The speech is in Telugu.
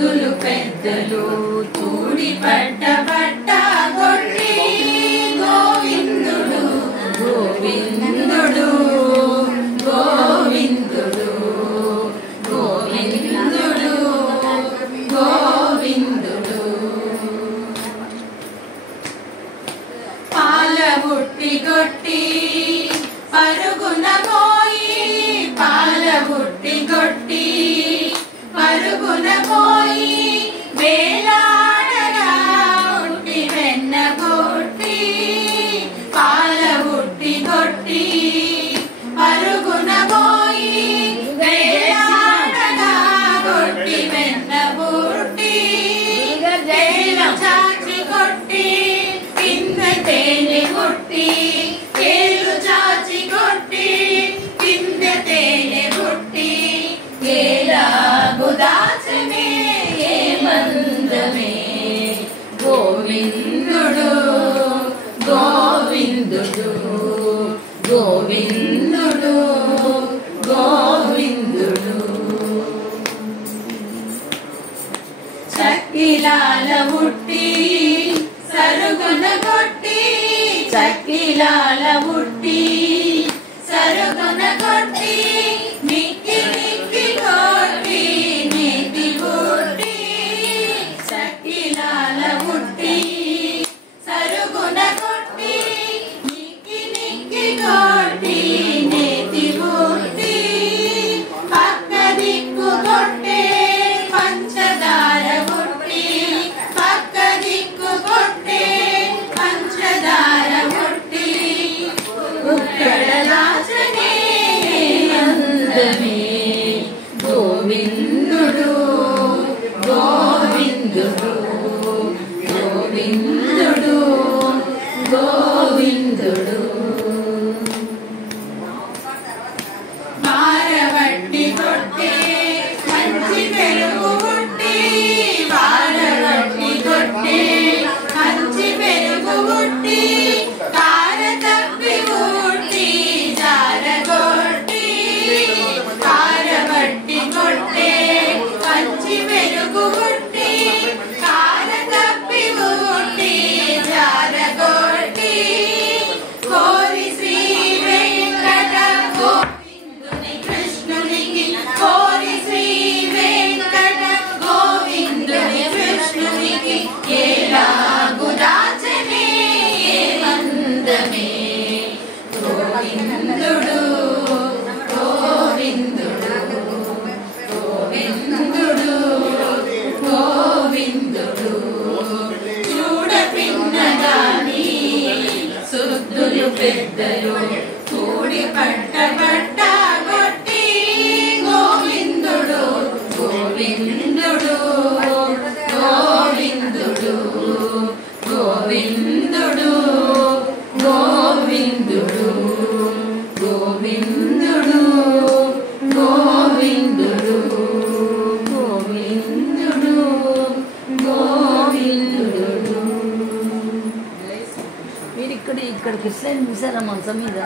సుద్దులు పెద్దలు తూడి పట్ట పట్ట గొట్టి గోవిందుడు గోవిందుడు గోవిందుడు గోవిందుడు గోవిందుడు పాల బుట్టి గొట్టి పరుగున పోయి పాల బుట్టి గొట్టి పరుగున పోయి వేలాడగా ఉట్టి వెన్న కొట్టి పాల బుట్టి కొట్టి పరుగున పోయి వేలాడగా కొట్టి వెన్న బుట్టి చాచి కొట్టి కింద తేనె కొట్టి కేలు చాచి కొట్టి కింద తేనె కొట్టి గుదాచమే ఏ మందమే గోవిందుడు గోవిందుడు గోవిందుడు గోవిందుడు చక్కిలాల ఉట్టి సరుగున కొట్టి చక్కిలాల ఉట్టి సరుగున కొట్టి మిక్కి మిక్కి కొట్టి నీతి కొట్టి చక్కిలాల ఉట్టి సరుగున కొట్టి మిక్కి మిక్కి కొట్టి నీతి కొట్టి పక్క దిక్కు కొట్టే పంచదార కొట్టి పక్క దిక్కు కొట్టే పంచదార కొట్టి ఉక్కడలాచనే అందమే గోవిందుడు గోవిందుడు గోవిందుడు గోవిందుడు మారవట్టి కొట్టే మంచి పెరుగు కొట్టి మారవట్టి కొట్టే మంచి పెరుగు కొట్టి కార తప్పి కొట్టి జార కొట్టి కారవట్టి కొట్టే మంచి పెరుగు కొట్టి కార తప్పి కొట్టి జార కొట్టి కోరి శ్రీ వెంకట గోవిందుని కృష్ణునికి కోరి శ్రీ వెంకట గోవిందుని కృష్ణునికి ఏలాగుదాచనే మందమే గోవిందుడు గోవిందుడు గోవిందుడు గోవిందుడు చూడ పిన్నగాని సుద్దులు పెద్దలు కూడి పట్ట పట్ట కొట్టి గోవిందుడు గోవిందుడు గోవిందుడు గోవిందుడు గోవిందుడు గోవిందుడు గోవిందుడు గోవిందుడు గోవిందుడు మీరు ఇక్కడికి ఇట్లా చూసారా మంచం మీద